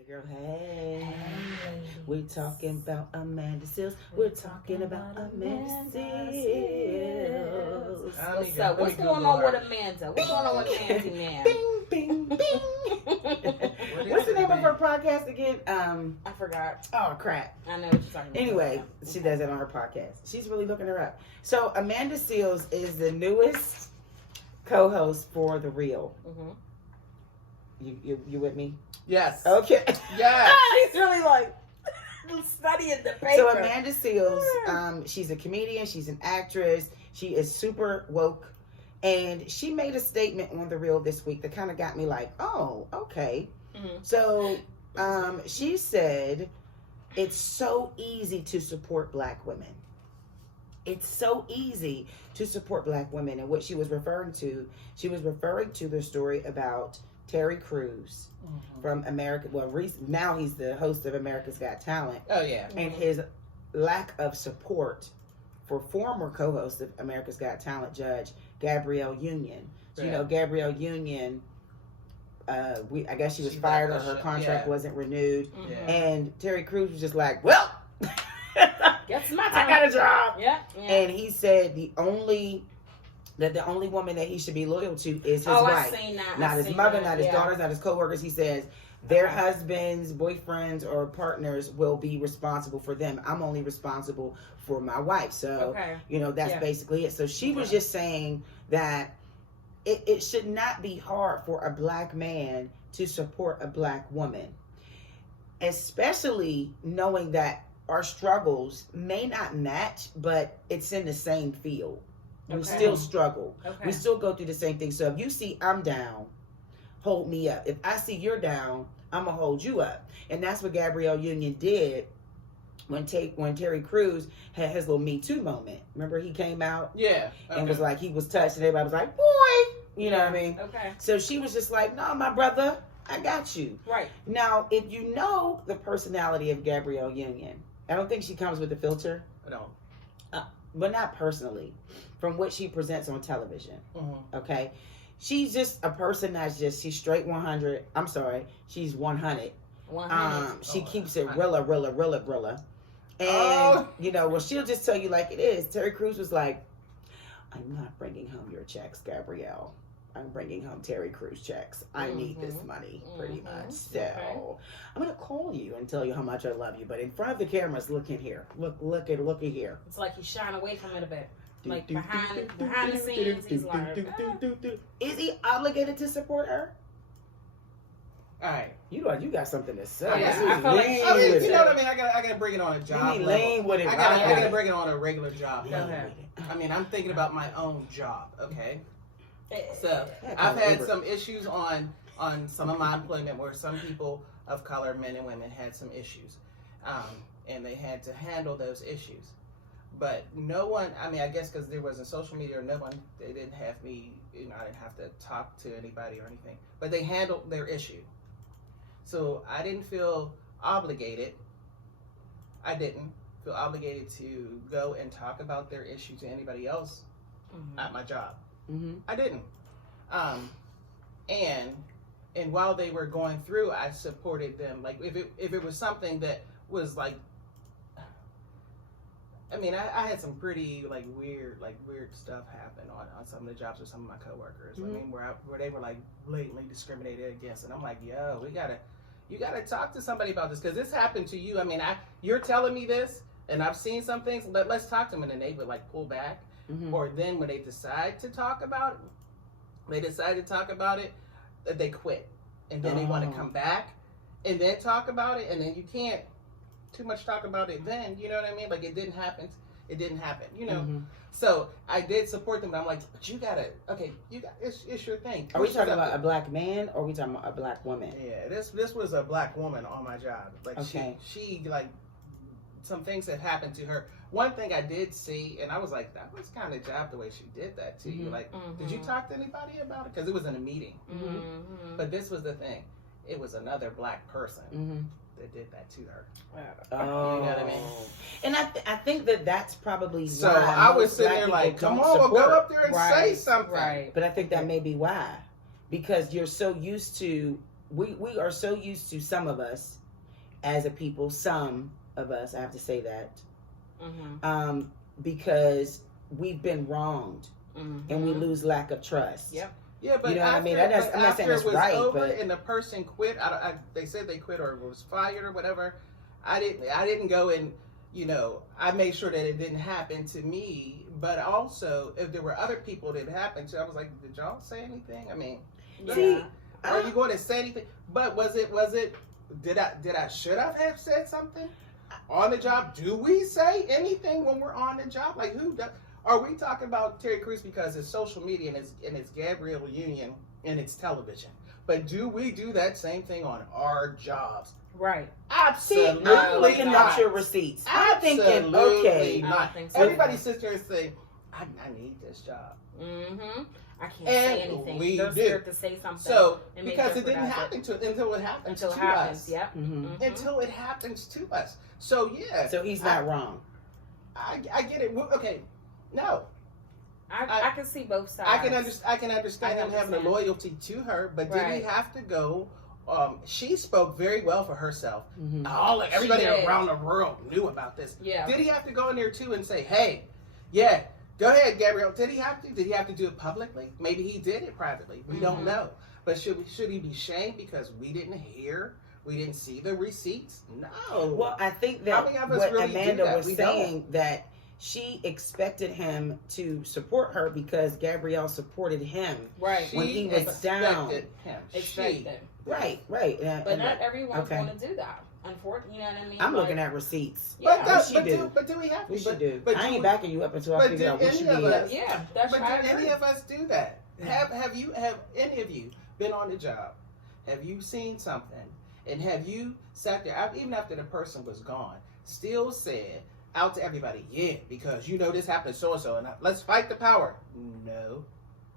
Hey girl, hey. We're talking about Amanda Seals. We're talking about Amanda Seals. What's up? What's going on with Amanda? What's going on with Amanda now? Bing, bing, bing. What's the name of her podcast again? I forgot. Oh, crap. I know what you're talking about. Anyway, she does it on her podcast. She's really looking her up. So Amanda Seals is the newest co-host for The Real. Mm-hmm. You with me? Yes. Okay. Yes. He's really like studying the paper. So Amanda Seals, she's a comedian, she's an actress, she is super woke, and she made a statement on The Real this week that kind of got me like, oh, okay. Mm-hmm. So she said, it's so easy to support black women. It's so easy to support black women. And what she was referring to the story about Terry Crews from America. Well, now he's the host of America's Got Talent. Oh, yeah. And his lack of support for former co-host of America's Got Talent, Judge Gabrielle Union. So, you know, Gabrielle Union, I guess she was fired or her contract wasn't renewed. Mm-hmm. And Terry Crews was just like, well, guess my I got a job. Yeah. And he said the only woman that he should be loyal to is his wife. I seen that. Not his mother, not his daughters, not his co-workers. He says their husbands, boyfriends, or partners will be responsible for them. I'm only responsible for my wife. So, that's basically it. So she was just saying that it should not be hard for a black man to support a black woman, especially knowing that our struggles may not match, but it's in the same field. We still struggle. We still go through the same thing. So if you see I'm down, hold me up. If I see you're down, I'm going to hold you up. And that's what Gabrielle Union did when Terry Crews had his little Me Too moment. Remember he came out? Yeah. And was like, he was touched and everybody was like, boy. You know what I mean? Okay. So she was just like, no, my brother, I got you. Right. Now, if you know the personality of Gabrielle Union, I don't think she comes with a filter. I don't. But not personally, from what she presents on television. Mm-hmm. Okay, she's just a person that's she's straight 100. I'm sorry, she's 100. 100. She keeps it rilla. And she'll just tell you like it is. Terry Crews was like, I'm not bringing home your checks, Gabrielle. I'm bringing home Terry Crews checks. I need this money, pretty much. So I'm gonna call you and tell you how much I love you. But in front of the cameras, look in here. Look at here. It's like he's shying away from it a bit. Like behind the scenes, he's like, is he obligated to support her? All right. You got something to say. I feel like, you know what I mean? I gotta bring it on a job level. Lean with it. I gotta bring it on a regular job level. Okay. I mean, I'm thinking about my own job, okay? So I've had some issues on some of my employment where some people of color, men and women, had some issues, and they had to handle those issues. But no one, I mean, I guess because there wasn't social media or no one, they didn't have me, I didn't have to talk to anybody or anything. But they handled their issue. So I didn't feel obligated. I didn't feel obligated to go and talk about their issue to anybody else at my job. Mm-hmm. I didn't. And while they were going through, I supported them. Like if it was something that was like, I mean, I had some pretty weird stuff happen on some of the jobs with some of my coworkers. Mm-hmm. I mean, where they were blatantly discriminated against, and I'm like, yo, you gotta talk to somebody about this because this happened to you. I mean, you're telling me this, and I've seen some things. Let's talk to them, and then they would pull back. Mm-hmm. Or then when they decide to talk about it, they quit. And then they want to come back and then talk about it. And then you can't too much talk about it then. You know what I mean? Like it didn't happen. Mm-hmm. So I did support them. But I'm like, but it's your thing. Are we talking about a black man or are we talking about a black woman? Yeah, this was a black woman on my job. Okay. She some things that happened to her. One thing I did see, and I was like, that was kind of job the way she did that to you. Did you talk to anybody about it? Because it was in a meeting. Mm-hmm. But this was the thing. It was another black person that did that to her. Oh. You know what I mean? And I think that's probably so why I was most sitting black there people like, come don't on, we'll support. go up there and say something. Right. But I think that may be why. Because you're so used to we are so used to, some of us as a people, some of us, I have to say that, because we've been wronged and we lose lack of trust. Yep. Yeah, but you know what I mean? I'm not saying it's right, over but and the person quit. They said they quit or was fired or whatever. I didn't go and, you know, I made sure that it didn't happen to me. But also, if there were other people that it happened to, I was like, did y'all say anything? I mean, are you going to say anything? But should I have said something on the job? Do we say anything when we're on the job? Like, who does? Are we talking about Terry Crews because it's social media and it's Gabrielle Union and it's television? But do we do that same thing on our jobs? Right. Absolutely. I'm looking at your receipts. I'm thinking, okay. Not. Everybody sits there and say, I need this job. Mm-hmm. I can't say anything. We They're do. scared to say something. So, because it didn't happen to until it happens to us. Yep. Mm-hmm. Until it happens to us. So, yeah. So he's not wrong. I get it. Okay. No. I can see both sides. I can understand him having a loyalty to her, but did he have to go? She spoke very well for herself. Mm-hmm. Everybody around the world knew about this. Yeah. Did he have to go in there too and say, "Hey, yeah, go ahead, Gabrielle"? Did he have to? Did he have to do it publicly? Maybe he did it privately. We don't know. But should he be shamed because we didn't hear? We didn't see the receipts? No. Well, I think that what really Amanda was saying that she expected him to support her because Gabrielle supported him when he was down. Expected. Right. But not everyone's going to do that. Unfortunately, you know what I mean? I'm looking at receipts. Yeah. But do we have to? We should do. But I ain't backing you up until I figure out what you need. Yeah, but do any of us do that? Have any of you been on the job? Have you seen something? And have you sat there, even after the person was gone, still said out to everybody, yeah, because you know this happened to so-and-so, and let's fight the power? No.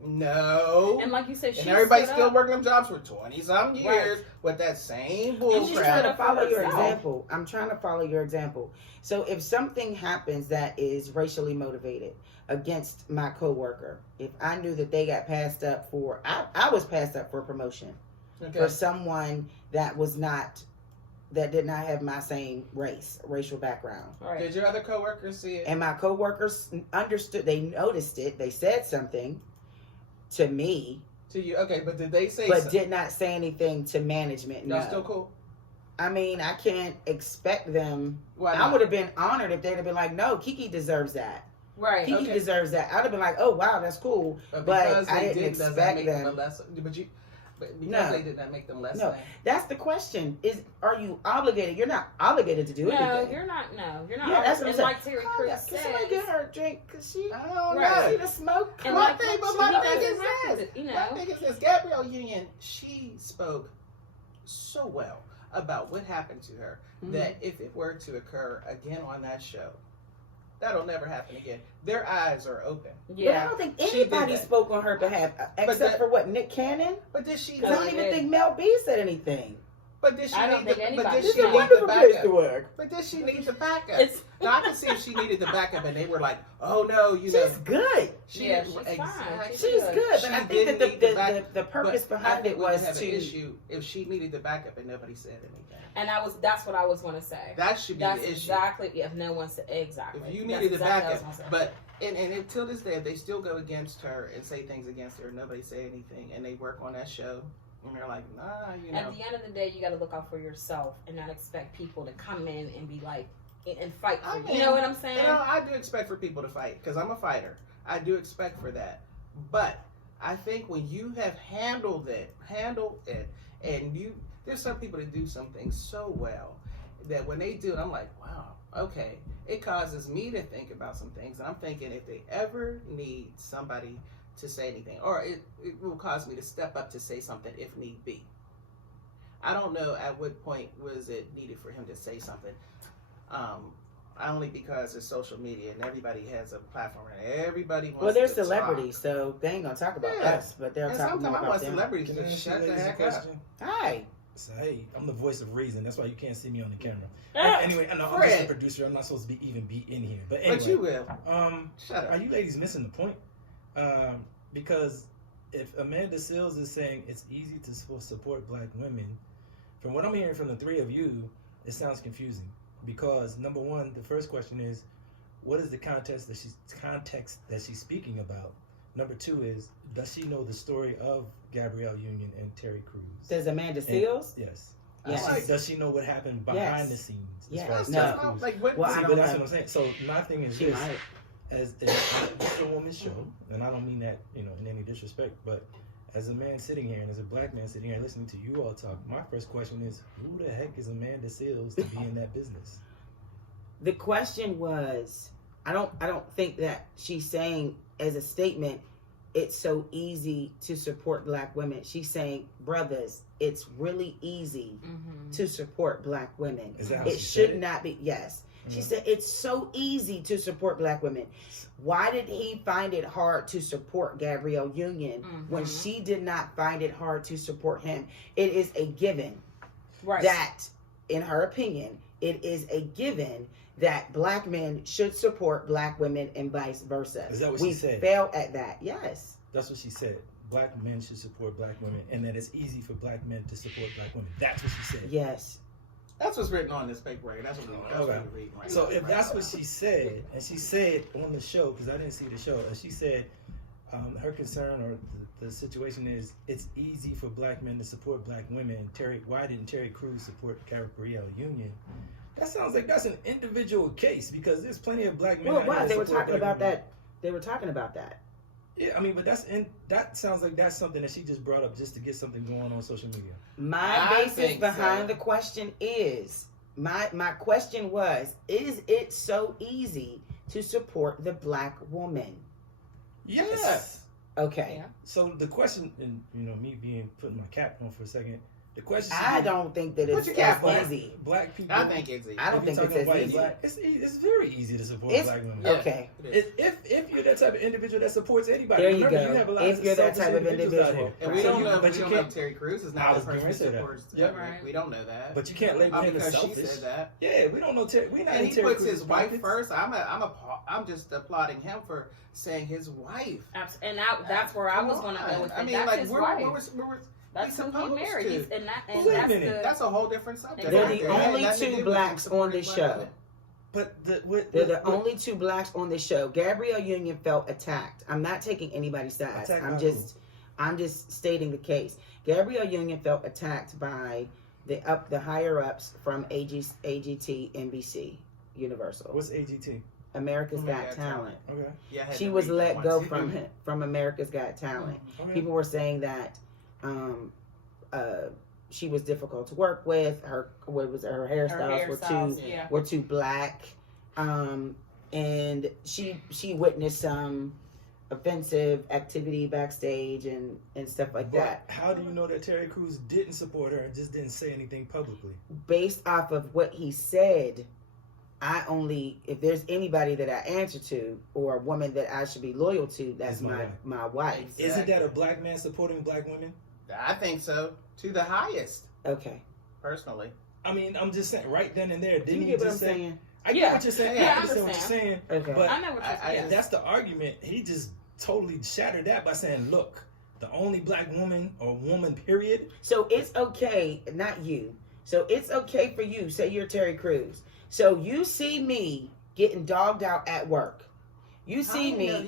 And like you said, and everybody's still working them jobs for 20-some years with that same bullcrap. I'm trying to follow your example. I'm trying to follow your example. So if something happens that is racially motivated against my coworker, if I knew that they got passed up for, I was passed up for a promotion for someone that did not have my same racial background. Right. Did your other coworkers see it? And my coworkers understood. They noticed it. They said something to me. To you, okay? But did they say? But did not say anything to management. No. Still cool. I mean, I can't expect them. Why not? I would have been honored if they'd have been like, "No, Kiki deserves that." Right. Kiki deserves that. I'd have been like, "Oh wow, that's cool." But I didn't expect them. Because they did not make them less. No, that's the question. Are you obligated? You're not obligated to do anything. No, you're not. Yeah, that's what I'm saying. Like Terry Crews says, can somebody get her a drink? Cause she, I don't know. See the smoke. And my thing is this, this: Gabrielle Union, she spoke so well about what happened to her that if it were to occur again on that show, that'll never happen again. Their eyes are open. Yeah, but I don't think anybody spoke on her behalf except for what, Nick Cannon. But did she? I don't even think Mel B said anything. But did she need the backup? But did she need the backup? Now I can see if she needed the backup, and they were like, "Oh no, you know." She's good. She's fine. She's good, but I think that the purpose behind it was to issue if she needed the backup and nobody said anything. And that's what I was going to say. That should be the issue. Exactly. If no one said exactly. If you needed the backup, but and until this day, if they still go against her and say things against her, nobody say anything, and they work on that show. And they're like, nah, you know. At the end of the day, you got to look out for yourself and not expect people to come in and be like, and fight for you. You know what I'm saying? You know, I do expect for people to fight because I'm a fighter. I do expect for that. But I think when you have handled it, and there's some people that do some things so well that when they do it, I'm like, wow, okay. It causes me to think about some things. And I'm thinking if they ever need somebody to say anything, or it will cause me to step up to say something if need be. I don't know at what point was it needed for him to say something. Only because it's social media and everybody has a platform and everybody wants to they're celebrities, so they ain't gonna talk about us, but they'll talk more about them. Celebrities to shut the heck up. Hi. So, hey, I'm the voice of reason. That's why you can't see me on the camera. Anyway, I know I'm just a producer. I'm not supposed to be in here. But anyway, but you will. Shut up. Are you ladies missing the point? Because if Amanda Seales is saying it's easy to support black women, from what I'm hearing from the three of you, it sounds confusing. Because number one, the first question is, what is the context that she's speaking about? Number two is, does she know the story of Gabrielle Union and Terry Crews? Does Amanda Seales? Yes. Yes. Does she know what happened behind the scenes? Yes. No. Like, what, well, I but don't that's know. what I'm saying. So my thing is She this: might. as it's a woman's show, and I don't mean that in any disrespect, but as a man sitting here and as a black man sitting here listening to you all talk, my first question is, who the heck is Amanda Seales to be in that business? The question was, I don't think that she's saying as a statement, it's so easy to support black women. She's saying, brothers, it's really easy to support black women. Is that how It she should said it? not be. Yes. She said, it's so easy to support black women. Why did he find it hard to support Gabrielle Union when she did not find it hard to support him? It is a given that, in her opinion, it is a given that black men should support black women and vice versa. Is that what we she said? fail at that. Yes. That's what she said. Black men should support black women, and that it's easy for black men to support black women. That's what she said. Yes. That's what's written on this paper, right? That's what we're reading right So now. if that's what she said, and she said on the show, because I didn't see the show, and she said her concern or the situation is it's easy for black men to support black women. Why didn't Terry Crews support Gabrielle Union? That sounds like that's an individual case, because there's plenty of black men. Well, it was. They were support talking black about women. that. They were talking about that. Yeah, I mean, but that sounds like that's something that she just brought up just to get something going on social media. My basis behind the question is, my question was, is it so easy to support the black woman? Yes. Okay. Yeah. So the question, and me putting my cap on for a second, the question. I don't think that it's as easy. Black people. I think it's easy. I don't think it's as easy. Black, it's very easy to support black women. Yeah. Okay. If you're that type of individual that supports anybody, There you remember, go. you have a lot If of you're that selfish type of individuals out individual. here. And we don't know. But We you don't know can't. if Terry Crews is I not was the going person to who say that. supports. Yep. Right. We don't know that. But you can't label him as because selfish. she said that. Yeah, we don't know Terry. We not And in he Terry puts his Crews' wife pockets. first. I'm just applauding him for saying his wife. And that's where I was going to go with it. I mean, That's like his where wife. That's That's who he married. And Wait a that's minute. That's a whole different subject. They're Exactly. the only two blacks on the show. But They're the only two blacks on the show. Gabrielle Union felt attacked. I'm not taking anybody's side. Attacked by I'm just stating the case. Gabrielle Union felt attacked by the higher ups from AGT, NBC, Universal. What's AGT? America's Got Talent. Okay. Yeah, I had She to was read that let go once. from America's Got Talent. Okay. People were saying that she was difficult to work with. Her hairstyles were too black, and she witnessed some offensive activity backstage and stuff like that. How do you know that Terry Crews didn't support her and just didn't say anything publicly? Based off of what he said, if there's anybody that I answer to or a woman that I should be loyal to, that's my wife. Exactly. Isn't that a black man supporting black women? I think so. To the highest. Okay. Personally. I mean, I'm just saying, right then and there. Do Didn't you he get what I'm just say? saying? I get Yeah. what you're saying. Yeah, I I understand what you're understand. saying. Okay. But I know what you're saying. that's the argument. He just totally shattered that by saying, look, the only black woman or woman, period. So it's okay, not you. So it's okay for you. Say you're Terry Crews. So you see me getting dogged out at work. You see me. I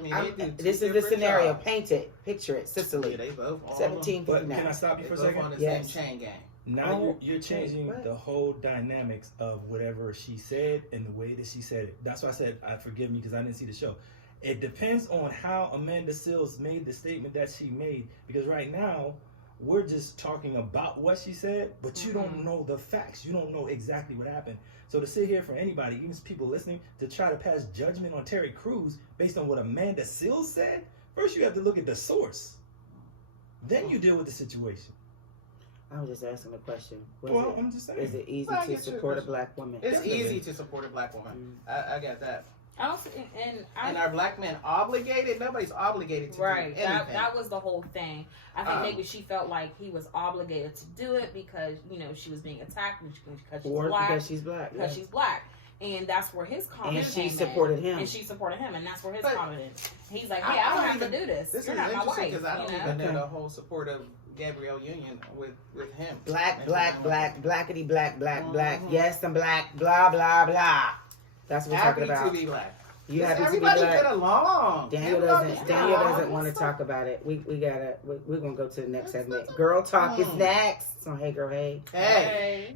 mean, This is the scenario. Paint it. Picture it. Sicily. Yeah, they both. 1759. But can I stop you for a second? on the Yes. same chain gang. Now you're changing what? the whole dynamics of whatever she said and the way that she said it. That's why I said, forgive me because I didn't see the show. It depends on how Amanda Seales made the statement that she made, because right now we're just talking about what she said, but you don't know the facts. You don't know exactly what happened. So to sit here for anybody, even people listening, to try to pass judgment on Terry Crews based on what Amanda Seales said, first you have to look at the source. Then you deal with the situation. I was just asking a question. I'm just saying. Is it easy Well, I to get your support a question. black woman? It's Definitely. easy to support a black woman. I got that. I don't, And are black men obligated? Nobody's obligated to do anything. That was the whole thing. I think maybe she felt like he was obligated to do it because she was being attacked because she's Or black. because she's black. Because she's black. And that's where his confidence And she came supported in. him. And she supported him, and that's where his But confidence. He's like, hey, I don't have to do this. This You're is not my interesting wife. because I don't you know? even know the whole support of Gabrielle Union with him. Black, blackity, black. Mhm. Yes, I'm black. Blah blah blah. That's what we're Happy talking about. to be black. You Does happy to be everybody black? get along? Daniel doesn't want to talk about it. We're gonna go to the next segment. Girl talk is next. So hey girl, hey. Hey.